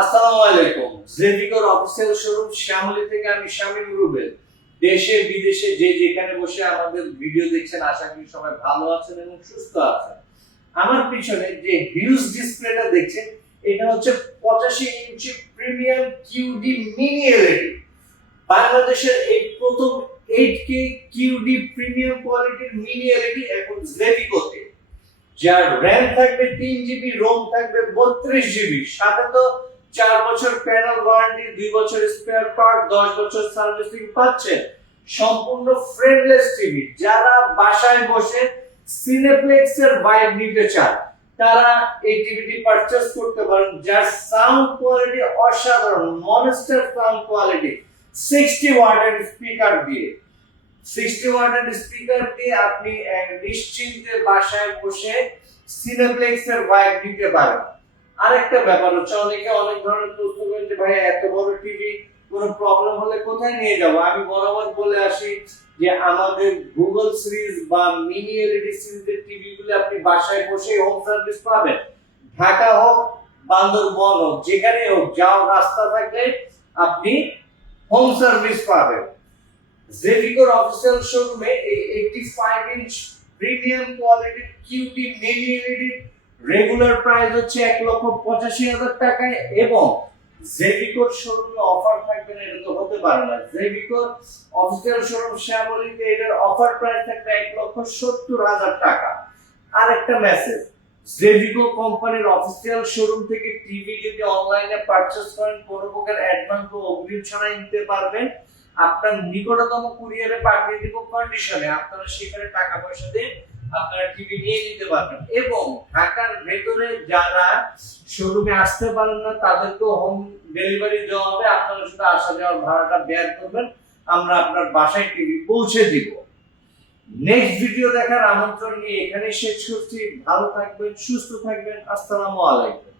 আসসালামু আলাইকুম। জেভিকোর official showroom Shyamoli থেকে আমি শামীম রুবেল। দেশে বিদেশে যে যেখানে বসে আমাদের ভিডিও দেখছেন, আশা করি সবাই ভালো আছেন এবং সুস্থ আছেন। আমার পিছনে যে হিউজ ডিসপ্লেটা দেখছেন, এটা হচ্ছে 85 ইঞ্চি প্রিমিয়াম কিউডি মিনি এলইডি। বাংলাদেশের এই প্রথম 8K কিউডি প্রিমিয়াম কোয়ালিটির মিনি এলইডি এখন জেভিকোতে, যার র্যাম থাকবে 3GB, রোম থাকবে 32GB, সাথে তো 4 বছর প্যানেল ওয়ারেন্টি, 2 বছর স্পেয়ার পার্ট, 10 বছর সার্ভিসিং পাচ্ছেন। সম্পূর্ণ ফ্রেমলেস টিভি। যারা বাসায় বসে সিনেপ্লেক্স এর ভাইব নিতে চান, তারা এই টিভিটি পারচেজ করতে পারেন, যার সাউন্ড কোয়ালিটি অসাধারণ। মনস্টার সাউন্ড কোয়ালিটি, 60 ওয়াটের স্পিকার দিয়ে 60 ওয়াটের স্পিকার দিয়ে আপনি নিশ্চিন্তে বাসায় বসে সিনেপ্লেক্স এর ভাইব নিতে পারেন। আরেকটা ব্যাপার হচ্ছে, অনেকে অনেক ধরনের প্রশ্ন করেন যে ভাই এত বড় টিভি কোনো প্রবলেম হলে কোথায় নিয়ে যাব। আমি বরাবর বলে আসি যে আমাদের গুগল সিরিজ বা মিনি এলইডি সিরিজের টিভিগুলো আপনি বাসায় বসে হোম সার্ভিস পাবেন। ঢাকা হোক, বান্দরবন হোক, যেখানে হোক, যাও রাস্তা থাকলে আপনি হোম সার্ভিস পাবেন। জেভিকোর অফিসিয়াল শোরুমে এই 85 ইঞ্চ প্রিমিয়াম কোয়ালিটির cutie mini LED regular price হচ্ছে 1,85,000 টাকায়, এবং জেভিকোর শোরুমে অফার থাকবে না, এটা তো হতে পারে না। জেভিকোর অফিসিয়াল শোরুম শ্যামলীতে এটার অফার প্রাইস থাকবে 1,70,000 টাকা। আর একটা মেসেজ, জেভিকো কোম্পানির অফিসিয়াল শোরুম থেকে টিভি যদি অনলাইনে পারচেজ করেন, কোনো প্রকার অ্যাডভান্স ও অগ্রিম ছাড়াই নিতে পারবেন। আপনার নিকটতম কুরিয়ারে পাঠিয়ে দিব কন্ডিশনে, আপনারা সেখানে টাকা পয়সা দিয়ে আপনারা টিভি নিয়ে নিতে পারবেন। এবং ঢাকার ভেতরে যারা শোরুমে আসতে পারেন না, তাদেরকে হোম ডেলিভারি দেওয়া হবে। আপনারা শুধু আসা যাওয়ার ভাড়াটা বের করবেন, আমরা আপনার বাসায় টিভি পৌঁছে দিব। নেক্সট ভিডিও দেখার আমন্ত্রণ নিয়ে এখানেই শেষ করছি। ভালো থাকবেন, সুস্থ থাকবেন। আসসালামু আলাইকুম।